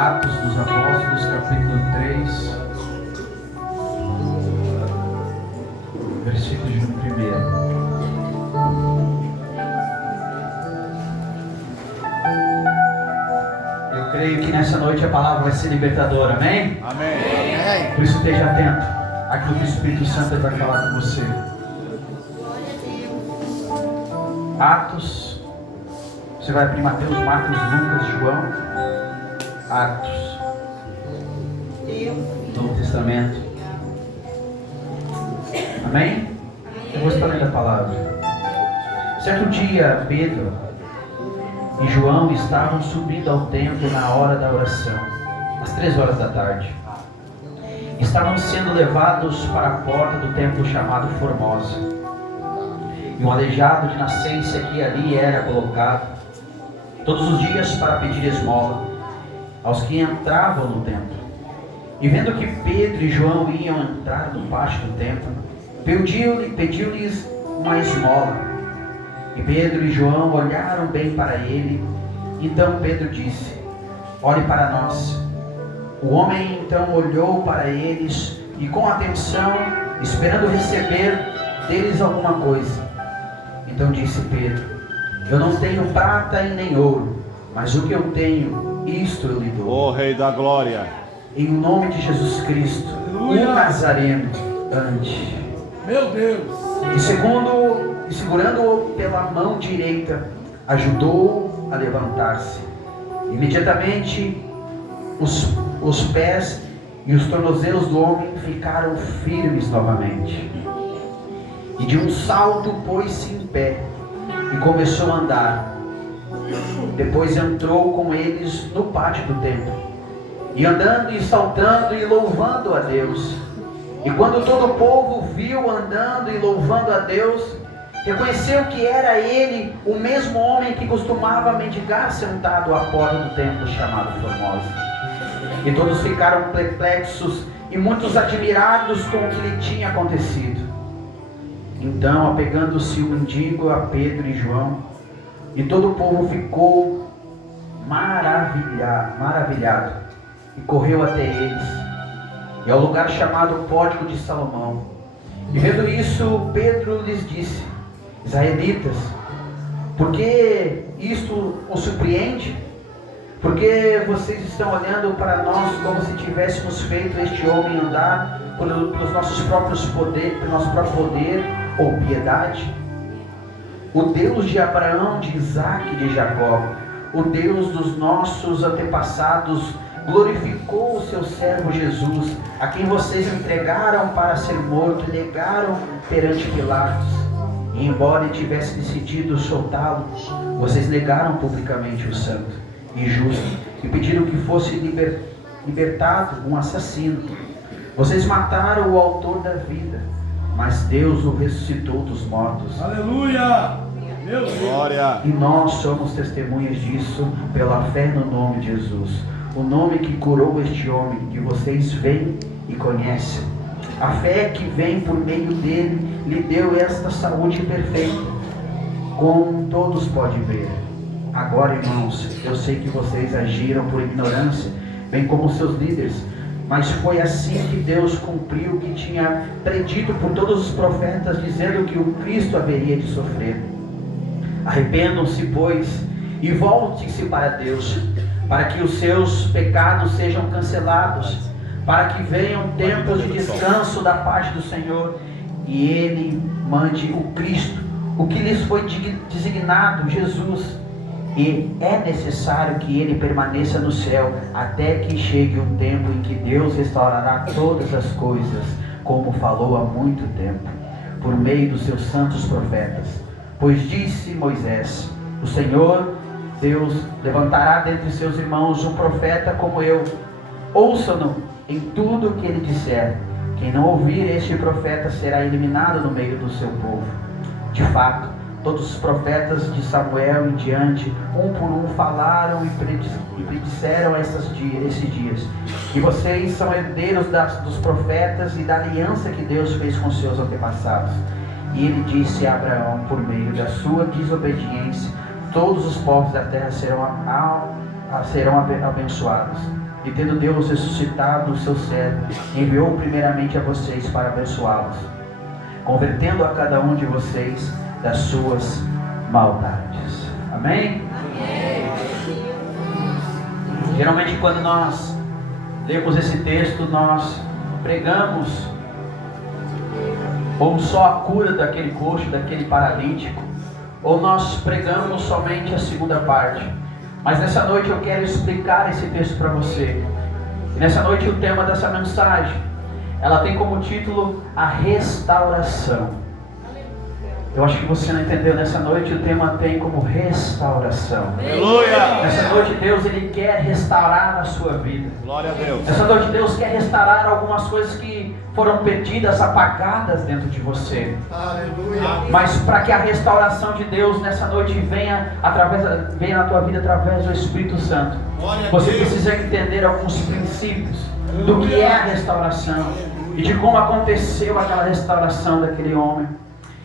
Atos dos Apóstolos, capítulo 3, versículo de 1. Eu creio que nessa noite a palavra vai ser libertadora, amém? Amém. Por isso esteja atento àquilo que o Espírito Santo vai falar com você. Atos, você vai abrir Mateus, Marcos, Lucas, João. Atos, Novo Testamento. Amém? Eu vou estar lendo a palavra. Certo dia, Pedro e João estavam subindo ao templo na hora da oração, às 3 horas da tarde. Estavam sendo levados para a porta do templo chamado Formosa, e um aleijado de nascença que ali era colocado todos os dias para pedir esmola aos que entravam no templo. E vendo que Pedro e João iam entrar no pátio do templo, pediu-lhes uma esmola. E Pedro e João olharam bem para ele. Então Pedro disse: olhe para nós. O homem então olhou para eles e com atenção, esperando receber deles alguma coisa. Então disse Pedro: eu não tenho prata e nem ouro, mas o que eu tenho, isto eu lhe dou. Ó Rei da Glória, em nome de Jesus Cristo, Aleluia. O Nazareno, ande. Meu Deus. E segurando-o pela mão direita, ajudou a levantar-se. Imediatamente os pés e os tornozelos do homem ficaram firmes novamente. E de um salto pôs-se em pé e começou a andar. Depois entrou com eles no pátio do templo, e andando e saltando e louvando a Deus. E quando todo o povo viu andando e louvando a Deus, reconheceu que era ele o mesmo homem que costumava mendigar sentado à porta do templo chamado Formosa. E todos ficaram perplexos e muitos admirados com o que lhe tinha acontecido. Então, apegando-se o mendigo a Pedro e João, e todo o povo ficou maravilhado, e correu até eles, e ao lugar chamado Pórtico de Salomão. E vendo isso, Pedro lhes disse: israelitas, por que isto os surpreende? Porque vocês estão olhando para nós como se tivéssemos feito este homem andar pelos nossos próprios poder, pelo nosso próprio poder ou piedade? O Deus de Abraão, de Isaac e de Jacó, o Deus dos nossos antepassados, glorificou o seu servo Jesus, a quem vocês entregaram para ser morto e negaram perante Pilatos. E embora ele tivesse decidido soltá-lo, vocês negaram publicamente o santo e justo e pediram que fosse libertado um assassino. Vocês mataram o autor da vida, mas Deus o ressuscitou dos mortos. Aleluia. Meu Deus. Glória. E nós somos testemunhas disso pela fé no nome de Jesus, o nome que curou este homem, que vocês veem e conhecem. A fé que vem por meio dele lhe deu esta saúde perfeita, como todos podem ver. Agora, irmãos, eu sei que vocês agiram por ignorância, bem como seus líderes, mas foi assim que Deus cumpriu o que tinha predito por todos os profetas, dizendo que o Cristo haveria de sofrer. Arrependam-se, pois, e voltem-se para Deus, para que os seus pecados sejam cancelados, para que venham tempos de descanso da parte do Senhor, e Ele mande o Cristo, o que lhes foi designado, Jesus. E é necessário que ele permaneça no céu até que chegue um tempo em que Deus restaurará todas as coisas, como falou há muito tempo, por meio dos seus santos profetas. Pois disse Moisés: o Senhor Deus levantará dentre seus irmãos um profeta como eu. Ouçam-no em tudo o que ele disser. Quem não ouvir este profeta será eliminado no meio do seu povo. De fato, todos os profetas de Samuel em diante, um por um, falaram e predisseram esses dias. E vocês são herdeiros dos profetas e da aliança que Deus fez com seus antepassados. E ele disse a Abraão: por meio da sua desobediência, todos os povos da terra serão abençoados. E tendo Deus ressuscitado o seu servo, enviou primeiramente a vocês para abençoá-los, convertendo a cada um de vocês das suas maldades. Amém? Amém. Geralmente quando nós lemos esse texto, nós pregamos ou só a cura daquele coxo, daquele paralítico, ou nós pregamos somente a segunda parte. Mas nessa noite eu quero explicar esse texto para você. E nessa noite o tema dessa mensagem, ela tem como título a restauração. Eu acho que você não entendeu. Nessa noite o tema tem como restauração. Aleluia! Nessa noite Deus, Ele quer restaurar a sua vida. Glória a Deus. Nessa noite Deus quer restaurar algumas coisas que foram perdidas, apagadas dentro de você. Aleluia! Mas para que a restauração de Deus nessa noite venha na tua vida através do Espírito Santo, você precisa entender alguns princípios do que é a restauração e de como aconteceu aquela restauração daquele homem.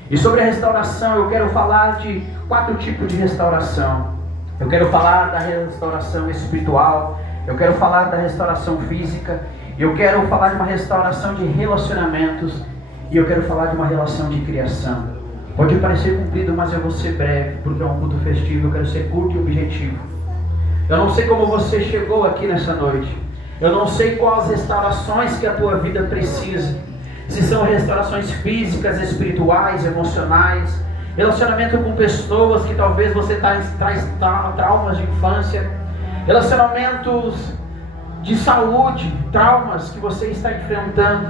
E sobre a restauração eu quero falar de 4 tipos de restauração. Eu quero falar da restauração espiritual, eu quero falar da restauração física, eu quero falar de uma restauração de relacionamentos e eu quero falar de uma relação de criação. Pode parecer comprido, mas eu vou ser breve, porque é um culto festivo, eu quero ser curto e objetivo. Eu não sei como você chegou aqui nessa noite, eu não sei quais restaurações que a tua vida precisa. Se são restaurações físicas, espirituais, emocionais, relacionamento com pessoas que talvez você traz traumas de infância, relacionamentos de saúde, traumas que você está enfrentando.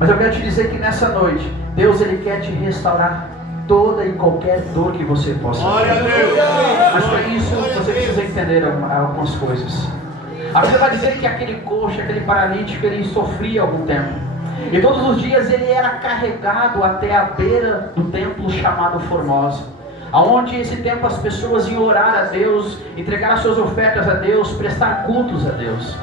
Mas eu quero te dizer que nessa noite, Deus, Ele quer te restaurar toda e qualquer dor que você possa ter. Glória a Deus! Mas para isso você precisa entender algumas coisas. A Bíblia vai dizer que aquele coxo, aquele paralítico, ele sofria algum tempo. E todos os dias ele era carregado até a beira do templo chamado Formosa, aonde esse templo as pessoas iam orar a Deus, entregar as suas ofertas a Deus, prestar cultos a Deus.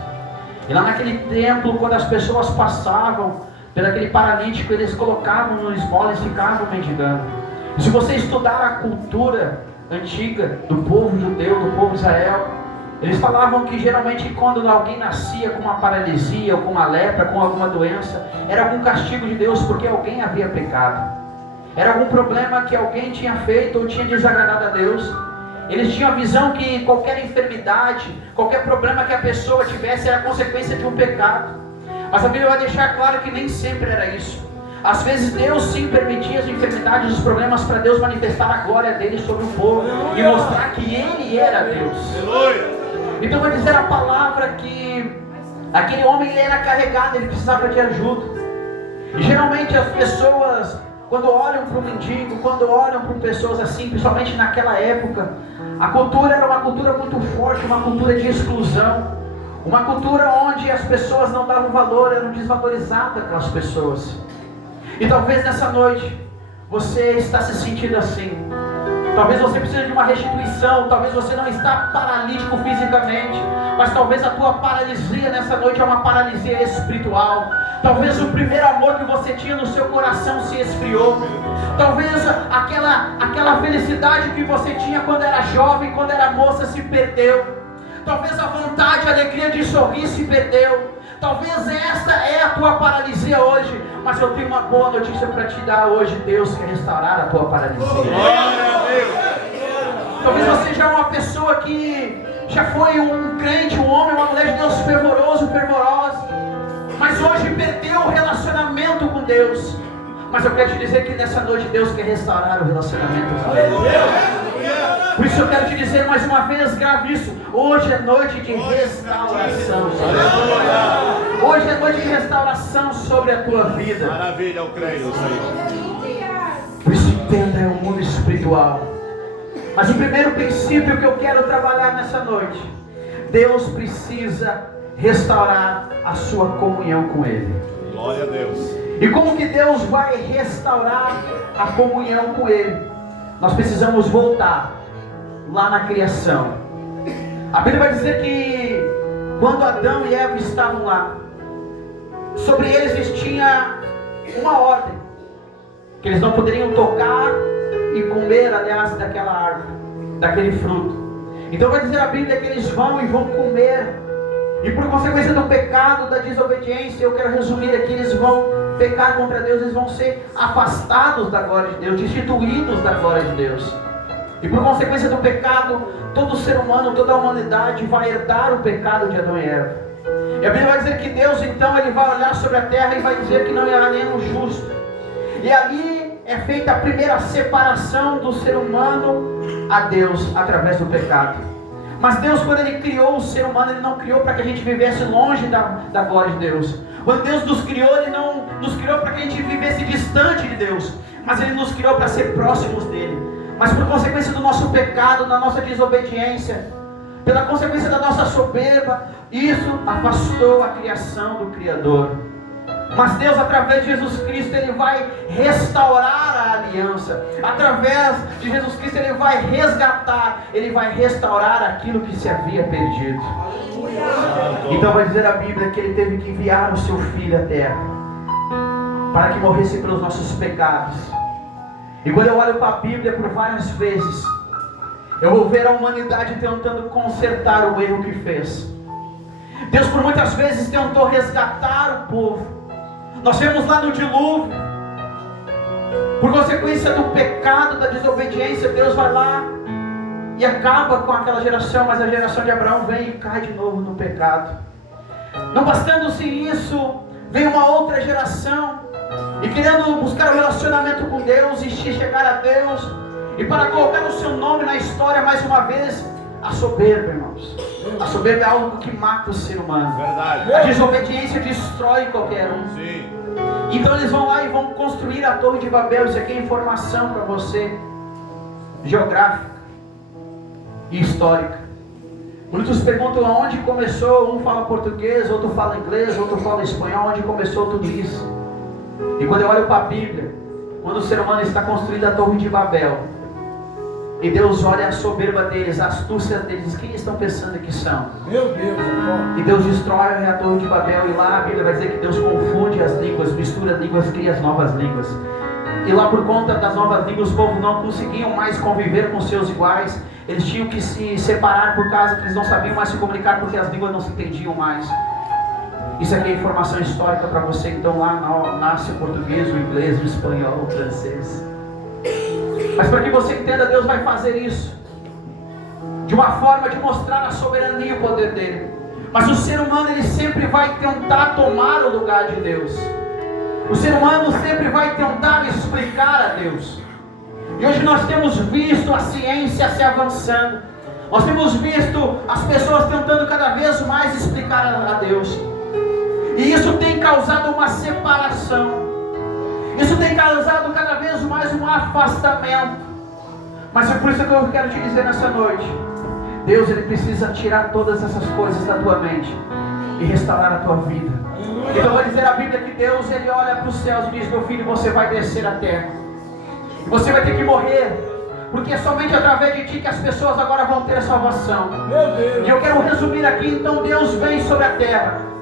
E lá naquele templo, quando as pessoas passavam por aquele paralítico, eles colocavam no esmola e ficavam mendigando. E se você estudar a cultura antiga do povo judeu, do povo de Israel, eles falavam que geralmente quando alguém nascia com uma paralisia, ou com uma lepra, com alguma doença, era algum castigo de Deus porque alguém havia pecado. Era algum problema que alguém tinha feito ou tinha desagradado a Deus. Eles tinham a visão que qualquer enfermidade, qualquer problema que a pessoa tivesse era consequência de um pecado. Mas a Bíblia vai deixar claro que nem sempre era isso. Às vezes Deus sim permitia as enfermidades, os problemas para Deus manifestar a glória dele sobre o povo e mostrar que Ele era Deus. Então vai dizer a palavra que aquele homem ele era carregado, ele precisava de ajuda. E geralmente as pessoas, quando olham para o mendigo, quando olham para pessoas assim, principalmente naquela época, a cultura era uma cultura muito forte, uma cultura de exclusão, uma cultura onde as pessoas não davam valor, eram desvalorizadas aquelas pessoas. E talvez nessa noite você está se sentindo assim. Talvez você precise de uma restituição, talvez você não está paralítico fisicamente, mas talvez a tua paralisia nessa noite é uma paralisia espiritual. Talvez o primeiro amor que você tinha no seu coração se esfriou. Talvez aquela felicidade que você tinha quando era jovem, quando era moça se perdeu. Talvez a vontade, a alegria de sorrir se perdeu. Talvez esta é a tua paralisia hoje, mas eu tenho uma boa notícia para te dar hoje. Deus quer restaurar a tua paralisia. Talvez você já é uma pessoa que já foi um crente, um homem, uma mulher de Deus fervoroso, fervorosa, mas hoje perdeu o relacionamento com Deus. Mas eu quero te dizer que nessa noite Deus quer restaurar o relacionamento com Ele. Por isso eu quero te dizer mais uma vez, grave isso. Hoje é noite de restauração sobre a tua vida. Hoje é noite de restauração sobre a tua vida. Maravilha, eu creio, Senhor. Por isso entenda, é o mundo espiritual. Mas o primeiro princípio que eu quero trabalhar nessa noite, Deus precisa restaurar a sua comunhão com Ele. Glória a Deus. E como que Deus vai restaurar a comunhão com Ele? Nós precisamos voltar lá na criação. A Bíblia vai dizer que quando Adão e Eva estavam lá, sobre eles existia uma ordem, que eles não poderiam tocar e comer, aliás, daquela árvore, daquele fruto. Então vai dizer a Bíblia que eles vão comer E por consequência do pecado, da desobediência, eu quero resumir aqui, eles vão pecar contra Deus, eles vão ser afastados da glória de Deus, destituídos da glória de Deus. E por consequência do pecado, todo ser humano, toda a humanidade vai herdar o pecado de Adão e Eva. E a Bíblia vai dizer que Deus, então, ele vai olhar sobre a terra e vai dizer que não há nenhum justo. E ali é feita a primeira separação do ser humano a Deus, através do pecado. Mas Deus, quando Ele criou o ser humano, Ele não criou para que a gente vivesse longe da glória de Deus. Quando Deus nos criou, Ele não nos criou para que a gente vivesse distante de Deus, mas Ele nos criou para ser próximos dEle. Mas por consequência do nosso pecado, da nossa desobediência, pela consequência da nossa soberba, isso afastou a criação do Criador. Mas Deus, através de Jesus Cristo, Ele vai restaurar a aliança. Através de Jesus Cristo, Ele vai resgatar, Ele vai restaurar aquilo que se havia perdido. Então vai dizer a Bíblia que Ele teve que enviar o seu Filho à terra, para que morresse pelos nossos pecados. E quando eu olho para a Bíblia por várias vezes, eu vou ver a humanidade tentando consertar o erro que fez. Deus por muitas vezes tentou resgatar o povo. Nós vemos lá no dilúvio, por consequência do pecado, da desobediência, Deus vai lá e acaba com aquela geração, mas a geração de Abraão vem e cai de novo no pecado. Não bastando-se isso, vem uma outra geração, e querendo buscar um relacionamento com Deus, e chegar a Deus, e para colocar o seu nome na história mais uma vez, a soberba, irmãos. A soberba é algo que mata o ser humano. Verdade. A desobediência destrói qualquer um. Sim. Então eles vão lá e vão construir a Torre de Babel. Isso aqui é informação para você, geográfica e histórica. Muitos perguntam aonde começou. Um fala português, outro fala inglês, outro fala espanhol. Onde começou tudo isso? E quando eu olho para a Bíblia, quando o ser humano está construindo a Torre de Babel, e Deus olha a soberba deles, a astúcia deles, quem estão pensando que são? Meu Deus, E Deus destrói a Torre de Babel, e lá a Bíblia vai dizer que Deus confunde as línguas, mistura as línguas, cria as novas línguas. E lá por conta das novas línguas, os povos não conseguiam mais conviver com seus iguais. Eles tinham que se separar por causa que eles não sabiam mais se comunicar, porque as línguas não se entendiam mais. Isso aqui é informação histórica para você. Então lá nasce o português, o inglês, o espanhol, o francês. Mas para que você entenda, Deus vai fazer isso de uma forma de mostrar a soberania e o poder dele. Mas o ser humano, ele sempre vai tentar tomar o lugar de Deus. O ser humano sempre vai tentar explicar a Deus. E hoje nós temos visto a ciência se avançando. Nós temos visto as pessoas tentando cada vez mais explicar a Deus. E isso tem causado uma separação. Isso tem causado cada vez mais um afastamento. Mas é por isso que eu quero te dizer nessa noite: Deus, Ele precisa tirar todas essas coisas da tua mente e restaurar a tua vida. Então vai dizer a Bíblia que Deus, Ele olha para os céus e diz: meu filho, você vai descer à terra. E você vai ter que morrer, porque é somente através de ti que as pessoas agora vão ter a salvação. meu Deus. E eu quero resumir aqui, então Deus vem sobre a terra.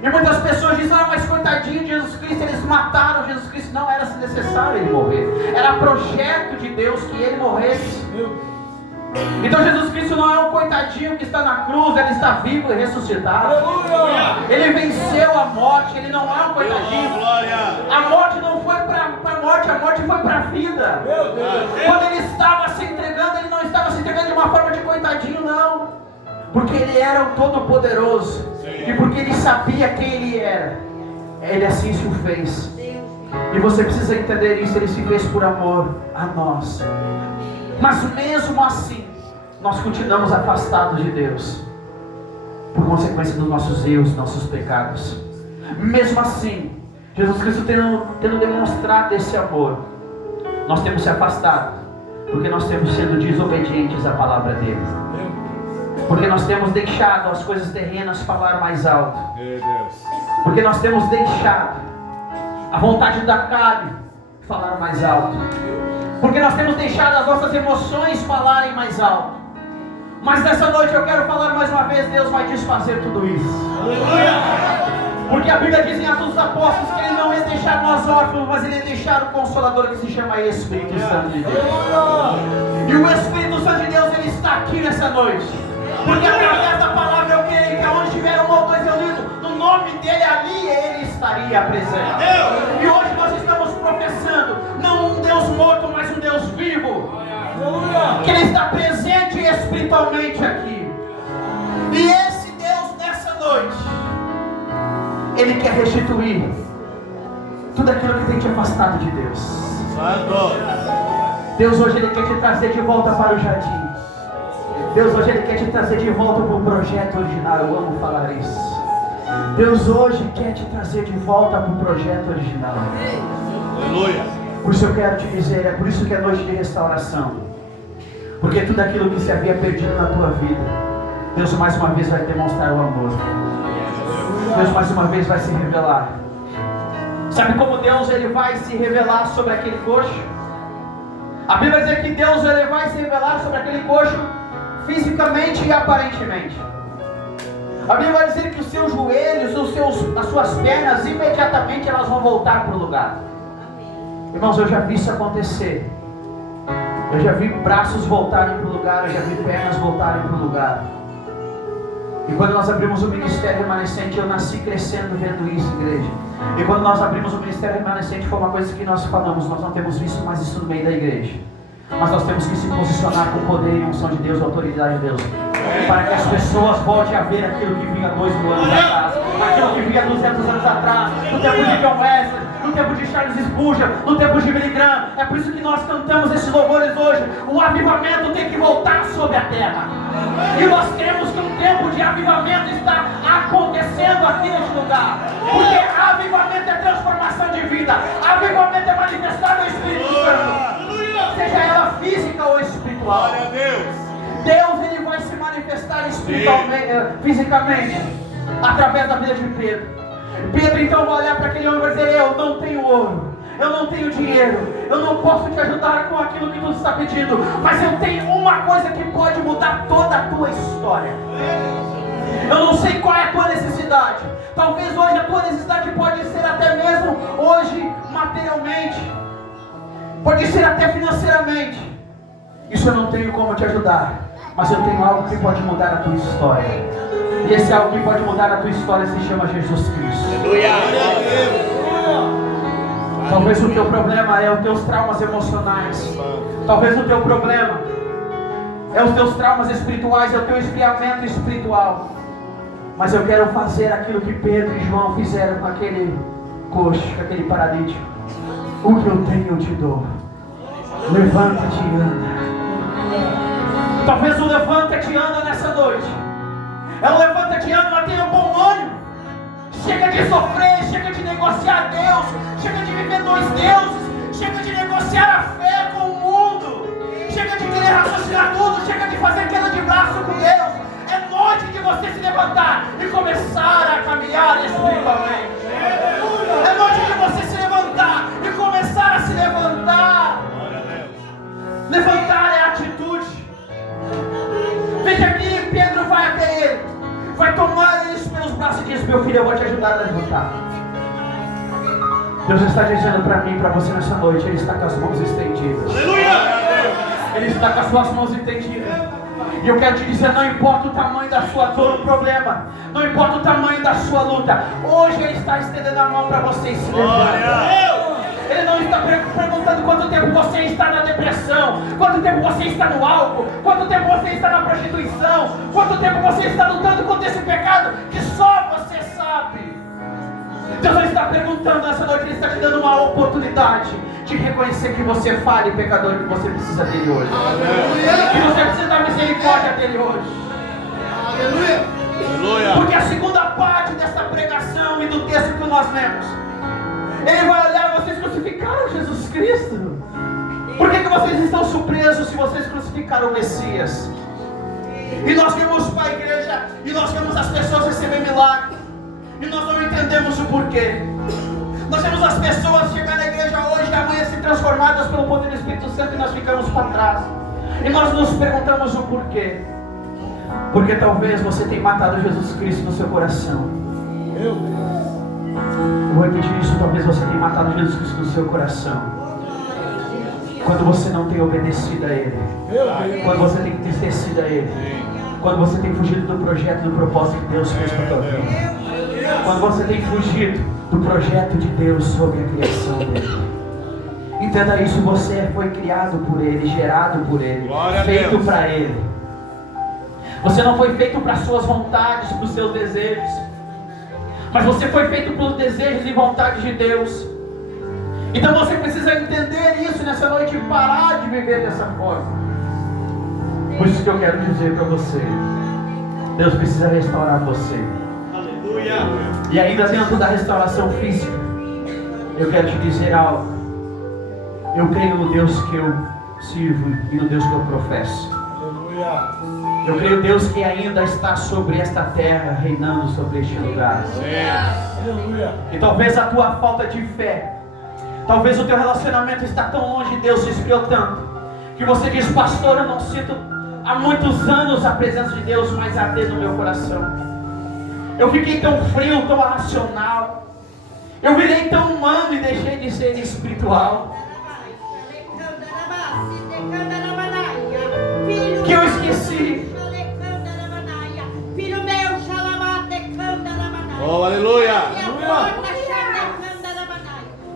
E muitas pessoas dizem: ah, mas coitadinho de Jesus Cristo, eles mataram Jesus Cristo. Não era necessário ele morrer, era projeto de Deus que ele morresse. Então Jesus Cristo não é um coitadinho que está na cruz, ele está vivo e ressuscitado. Ele venceu a morte, ele não é um coitadinho. A morte não foi para a morte, a morte foi para a vida. Quando ele estava se entregando, ele não estava se entregando de uma forma de coitadinho, não. Porque ele era o Todo-Poderoso. E porque ele sabia quem ele era, ele assim se o fez. E você precisa entender isso, ele se fez por amor a nós. Mas mesmo assim, nós continuamos afastados de Deus, por consequência dos nossos erros, nossos pecados. Mesmo assim, Jesus Cristo tendo demonstrado esse amor, nós temos se afastado, porque nós temos sido desobedientes à palavra dele. Porque nós temos deixado as coisas terrenas falar mais alto. Porque nós temos deixado a vontade da carne falar mais alto. Porque nós temos deixado as nossas emoções falarem mais alto. Mas nessa noite eu quero falar mais uma vez: Deus vai desfazer tudo isso. Porque a Bíblia diz em Atos dos Apóstolos que Ele não ia deixar nós órfãos, mas Ele ia deixar o Consolador, que se chama Espírito Santo de Deus. E o Espírito Santo de Deus, Ele está aqui nessa noite. Porque através da palavra eu creio que aonde estiver ali a presença. E hoje nós estamos professando, não um Deus morto, mas um Deus vivo. Que Ele está presente espiritualmente aqui. E esse Deus nessa noite, Ele quer restituir tudo aquilo que tem te afastado de Deus. Santo. Deus hoje Ele quer te trazer de volta para o jardim. Deus hoje Ele quer te trazer de volta para o projeto original. Eu amo falar isso. Deus hoje quer te trazer de volta para o projeto original. Aleluia. Por isso eu quero te dizer, é por isso que é noite de restauração. Porque tudo aquilo que se havia perdido na tua vida, Deus mais uma vez vai demonstrar o amor. Deus mais uma vez vai se revelar. Sabe como Deus Ele vai se revelar sobre aquele coxo? A Bíblia diz que Deus Ele vai se revelar sobre aquele coxo fisicamente e aparentemente. A Bíblia vai dizer que os seus joelhos, as suas pernas, imediatamente elas vão voltar para o lugar. Irmãos, eu já vi isso acontecer. Eu já vi braços voltarem para o lugar, eu já vi pernas voltarem para o lugar. E quando nós abrimos o Ministério Remanescente, eu nasci crescendo vendo isso, igreja. E quando nós abrimos o Ministério Remanescente, foi uma coisa que nós falamos, nós não temos visto mais isso no meio da igreja. Mas nós temos que se posicionar com o poder e unção de Deus, a autoridade de Deus, para que as pessoas voltem a ver aquilo que vinha 2.000 anos atrás, aquilo que vinha 200 anos atrás, no tempo de John Wesley, no tempo de Charles Spurgeon, no tempo de Billy Graham. É por isso que nós cantamos esses louvores hoje. O avivamento tem que voltar sobre a terra. E nós cremos que um tempo de avivamento está acontecendo aqui neste lugar. Porque avivamento é transformação de vida. Avivamento é manifestar o Espírito Santo, seja ela física ou espiritual. Glória a Deus. Deus Ele vai se manifestar espiritualmente, fisicamente, através da vida de Pedro. Pedro então vai olhar para aquele homem e vai dizer: eu não tenho ouro, eu não tenho dinheiro, eu não posso te ajudar com aquilo que tu está pedindo, mas eu tenho uma coisa que pode mudar toda a tua história. Eu não sei qual é a tua necessidade. Talvez hoje a tua necessidade pode ser até mesmo hoje materialmente, pode ser até financeiramente. Isso eu não tenho como te ajudar, mas eu tenho algo que pode mudar a tua história. E esse algo que pode mudar a tua história se chama Jesus Cristo. Talvez o teu problema é os teus traumas emocionais. Talvez o teu problema é os teus traumas espirituais, é o teu esfriamento espiritual. Mas eu quero fazer aquilo que Pedro e João fizeram com aquele coxo, com aquele paralítico. O que eu tenho eu te dou. Levanta-te e anda. Talvez o levanta-te e anda nessa noite é um levanta-te e anda, mas tenha bom ânimo. Chega de sofrer, chega de negociar Deus, chega de viver dois deuses, chega de negociar a fé com o mundo, chega de querer raciocinar tudo, chega de fazer queda de braço com Deus. É noite de você se levantar e começar a caminhar espiritualmente. É noite de você se levantar e começar a se levantar. Levantar é atitude. Veja aqui, Pedro vai até ele, vai tomar eles pelos braços e diz: meu filho, eu vou te ajudar a levantar. Deus está dizendo para mim e para você nessa noite, Ele está com as mãos estendidas. Ele está com as suas mãos estendidas. E eu quero te dizer, não importa o tamanho da sua dor, o problema, não importa o tamanho da sua luta, hoje Ele está estendendo a mão para você e se levantar. Ele não está perguntando quanto tempo você está na depressão, quanto tempo você está no álcool, quanto tempo você está na prostituição, quanto tempo você está lutando contra esse pecado que só você sabe. Deus não está perguntando nessa noite, Ele está te dando uma oportunidade de reconhecer que você é falho e pecador, que você precisa dele hoje. Que você precisa da misericórdia dele hoje. Aleluia. Porque a segunda parte dessa pregação e do texto que nós lemos, Ele vai olhar: vocês crucificaram Jesus Cristo. Por que vocês estão surpresos se vocês crucificaram o Messias? E nós vemos para a igreja, e nós vemos as pessoas receber milagres, e nós não entendemos o porquê. Nós vemos as pessoas chegar na igreja hoje e amanhã se transformadas pelo poder do Espírito Santo, e nós ficamos para trás. E nós nos perguntamos o porquê. Porque talvez você tenha matado Jesus Cristo no seu coração. Meu Deus. Eu vou repetir isso: talvez você tenha matado Jesus Cristo no seu coração, quando você não tem obedecido a Ele, quando você tem entristecido a Ele, quando você tem fugido do projeto e do propósito que Deus fez para a tua vida. Quando você tem fugido do projeto de Deus sobre a criação dele. Entenda isso, você foi criado por Ele, gerado por Ele, feito para Ele. Você não foi feito para suas vontades, para os seus desejos, mas você foi feito pelos desejos e vontades de Deus. Então você precisa entender isso nessa noite e parar de viver dessa forma. Por isso que eu quero dizer para você, Deus precisa restaurar você. Aleluia. E ainda dentro da restauração física, eu quero te dizer algo. Eu creio no Deus que eu sirvo e no Deus que eu professo. Aleluia. Eu creio no Deus que ainda está sobre esta terra, reinando sobre este lugar. Aleluia. E talvez a tua falta de fé, talvez o teu relacionamento está tão longe de Deus, se esfriou tanto, que você diz: pastor, eu não sinto há muitos anos a presença de Deus mais arder no meu coração. Eu fiquei tão frio, tão irracional. Eu virei tão humano e deixei de ser espiritual. Que eu esqueci. Filho meu, Oh, aleluia.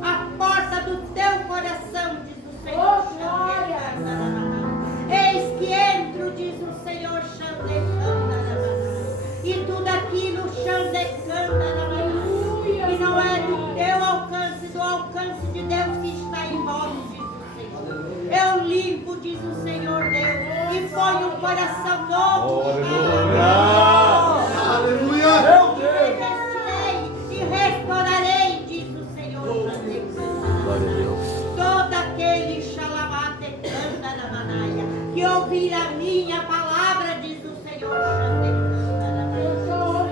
a porta do teu coração, diz o Senhor. Eis que entro, diz o Senhor, e tudo aquilo que não é do teu alcance, do alcance de Deus que está em vós, diz o Senhor. Eu limpo, diz o Senhor Deus, e ponho um coração novo. Aleluia. Meu Deus. Revestirei e restaurarei, diz o Senhor. Glória a Deus. Todo aquele xalamate candarabanaia que ouvir a minha palavra, diz o Senhor,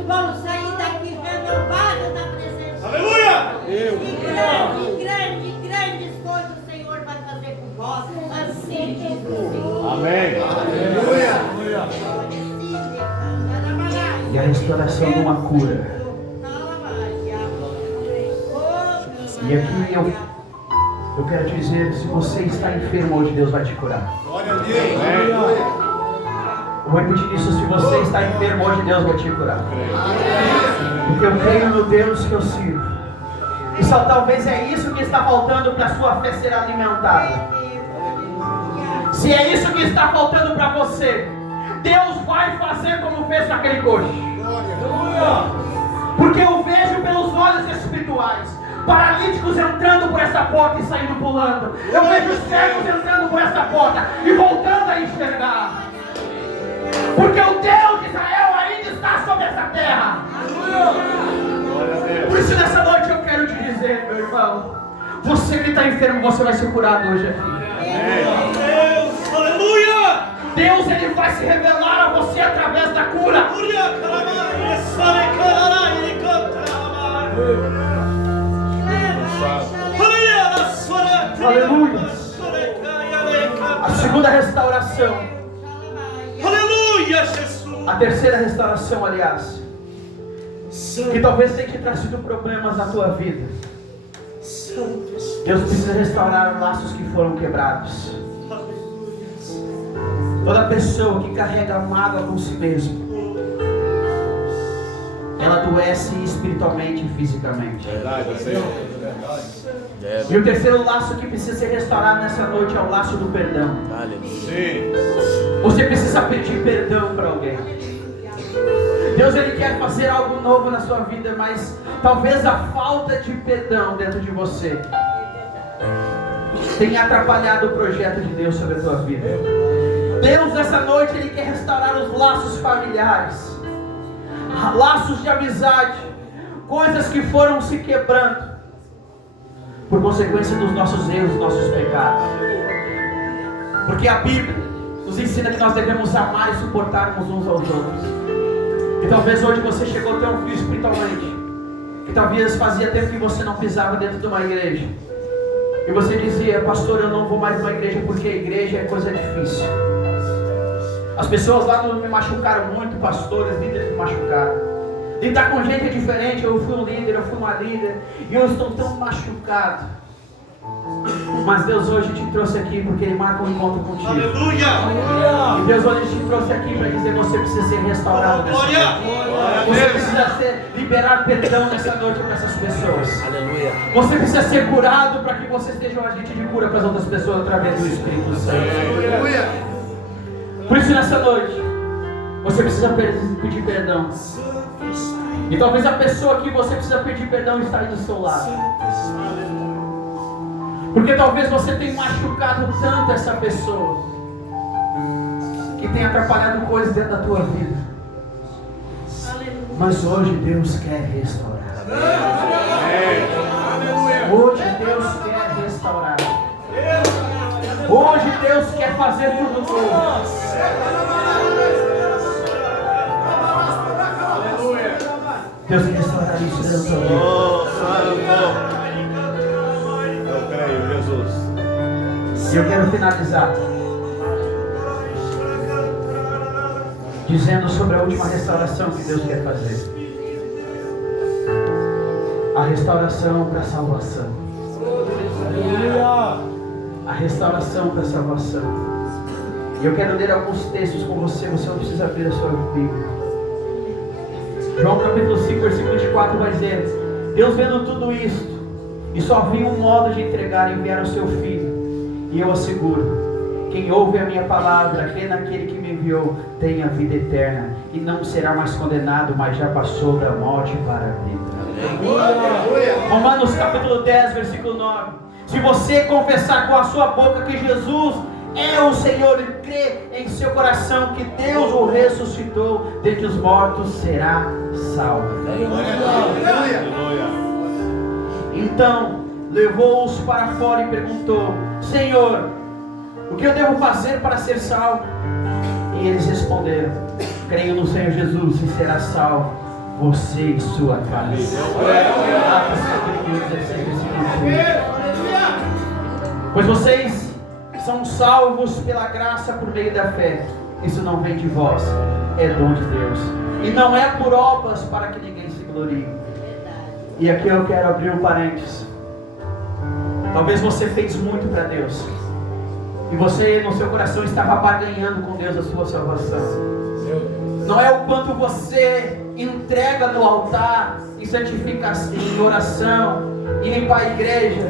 vão sair daqui renovados da presença. Aleluia. E grandes coisas o Senhor vai fazer por vós. Assim diz o Senhor. Amém. Aleluia. E a restauração de uma cura. E aqui eu quero dizer, se você está enfermo hoje, Deus vai te curar. Glória a Deus. Eu vou repetir isso, se você está enfermo hoje, Deus vai te curar. Porque eu creio no Deus que eu sirvo. E só talvez é isso que está faltando para a sua fé ser alimentada. Se é isso que está faltando para você, Deus vai fazer como fez com aquele coxo. Porque eu vejo pelos olhos espirituais paralíticos entrando por essa porta e saindo pulando. Eu vejo cegos entrando por essa porta e voltando a enxergar. Porque o Deus de Israel ainda está sobre essa terra. Por isso nessa noite eu quero te dizer, meu irmão, você que está enfermo, você vai ser curado hoje aqui. Deus. Aleluia. Deus, Ele vai se revelar a você através da cura. Aleluia. A segunda restauração, Aleluia, Jesus. a terceira restauração, aliás, que talvez tenha te trazido problemas na tua vida. Deus precisa restaurar laços que foram quebrados. Toda pessoa que carrega mágoa com si mesmo, ela adoece espiritualmente e fisicamente. Verdade, Senhor. E o terceiro laço que precisa ser restaurado nessa noite é o laço do perdão. Sim. Você precisa pedir perdão para alguém. Deus, Ele quer fazer algo novo na sua vida, mas talvez a falta de perdão dentro de você tenha atrapalhado o projeto de Deus sobre a tua vida. Deus, nessa noite, Ele quer restaurar os laços familiares, laços de amizade, coisas que foram se quebrando por consequência dos nossos erros, dos nossos pecados. Porque a Bíblia nos ensina que nós devemos amar e suportarmos uns aos outros. E talvez hoje você chegou tão frio espiritualmente, que talvez fazia tempo que você não pisava dentro de uma igreja, e você dizia: pastor, eu não vou mais numa igreja porque a igreja é coisa difícil. As pessoas lá me machucaram muito, pastores, líderes me machucaram. Lidar com gente é diferente. Eu fui um líder, eu fui uma líder, e eu estou tão machucado. Mas Deus hoje te trouxe aqui porque Ele marca um encontro contigo. Aleluia. E Deus hoje te trouxe aqui para dizer: você precisa ser restaurado nessa noite. Você precisa liberar perdão nessa noite para essas pessoas. Aleluia. Você precisa ser curado para que você esteja um agente de cura para as outras pessoas através do Espírito Santo. Por isso, nessa noite, você precisa pedir perdão. E talvez a pessoa que você precisa pedir perdão está aí do seu lado. Porque talvez você tenha machucado tanto essa pessoa que tenha atrapalhado coisas dentro da tua vida. Mas hoje Deus quer restaurar. Hoje Deus quer restaurar. Hoje Deus quer fazer tudo novo. Deus quer restaurar isso dentro da tua vida. Oh, Santo. Eu creio, Jesus. E eu quero finalizar dizendo sobre a última restauração que Deus quer fazer. A restauração para a salvação. A restauração para a salvação. E eu quero ler alguns textos com você. Você não precisa abrir a sua Bíblia. João capítulo 5, versículo 24 vai dizer: Deus vendo tudo isto, e só viu um modo de entregar e enviar o seu Filho. E eu asseguro: quem ouve a minha palavra, crê naquele que me enviou, tem a vida eterna, e não será mais condenado, mas já passou da morte para a vida. Romanos capítulo 10, versículo 9: se você confessar com a sua boca que Jesus é o Senhor e crê em seu coração que Deus o ressuscitou dentre os mortos, será salvo. Então levou-os para fora e perguntou: Senhor, o que eu devo fazer para ser salvo? E eles responderam: creia no Senhor Jesus e será salvo, você e sua casa. Pois vocês são salvos pela graça por meio da fé. Isso não vem de vós, é dom de Deus. E não é por obras para que ninguém se glorie. E aqui eu quero abrir um parênteses. Talvez você fez muito para Deus, e você no seu coração estava barganhando com Deus a sua salvação. Não é o quanto você entrega no altar, em santificação, em oração, em limpar a igreja,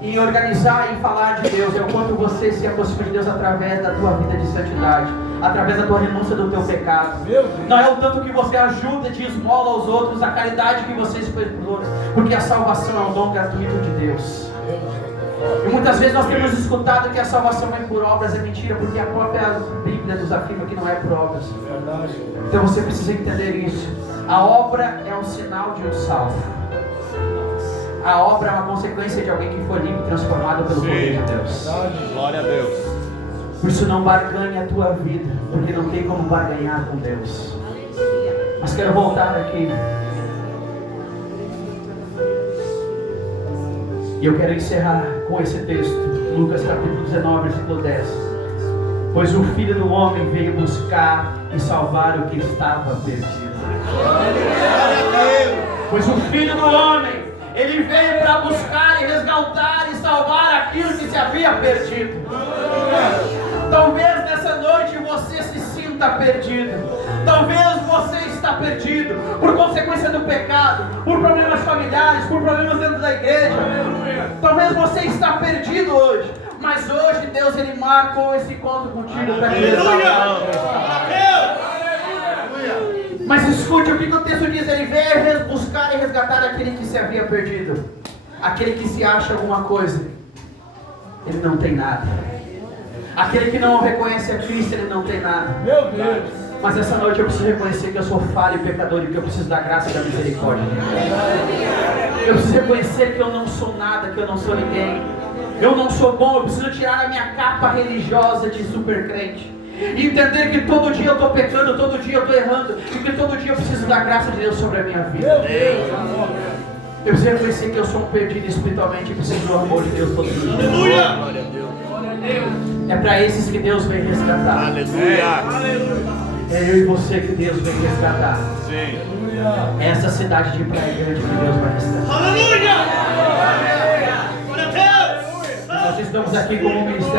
em organizar e falar de Deus. É o quanto você se aproxima de Deus através da tua vida de santidade, através da tua renúncia do teu pecado. Não é o tanto que você ajuda de esmola aos outros, a caridade que você fez por outros, porque a salvação é um dom gratuito de Deus. E muitas vezes nós temos escutado que a salvação é por obras. É mentira, porque a própria Bíblia nos afirma que não é por obras. Então você precisa entender isso. A obra é um sinal de um salvo. A obra é uma consequência de alguém que foi limpo e transformado pelo poder de Deus. Glória a Deus. Por isso não barganhe a tua vida, porque não tem como barganhar com Deus. Mas quero voltar aqui. E eu quero encerrar com esse texto, Lucas capítulo 19, versículo 10. Pois o Filho do Homem veio buscar e salvar o que estava perdido. Pois o Filho do Homem, ele veio para buscar e resgatar e salvar aquilo que se havia perdido. Talvez nessa noite você se sinta perdido. Talvez você está perdido por consequência do pecado, por problemas familiares, por problemas dentro da igreja. Talvez você está perdido hoje, mas hoje Deus ele marcou esse encontro contigo para te resgatar. Mas escute o que o texto diz: ele veio buscar e resgatar aquele que se havia perdido. Aquele que se acha alguma coisa, ele não tem nada. Aquele que não reconhece a Cristo, ele não tem nada. Meu Deus. Mas essa noite eu preciso reconhecer que eu sou falho e pecador, e que eu preciso da graça e da misericórdia. Eu preciso reconhecer que eu não sou nada, que eu não sou ninguém. Eu não sou bom. Eu preciso tirar a minha capa religiosa de super crente e entender que todo dia eu estou pecando, todo dia eu estou errando, e que todo dia eu preciso da graça de Deus sobre a minha vida. Eu preciso reconhecer que eu sou um perdido espiritualmente e preciso do amor de Deus todos os dias. Glória a Deus. É para esses que Deus vem resgatar. Aleluia. É eu e você que Deus vem resgatar. Sim. É essa cidade de Praia Grande que Deus vai resgatar. Aleluia! Glória a Deus! Nós estamos aqui como ministério.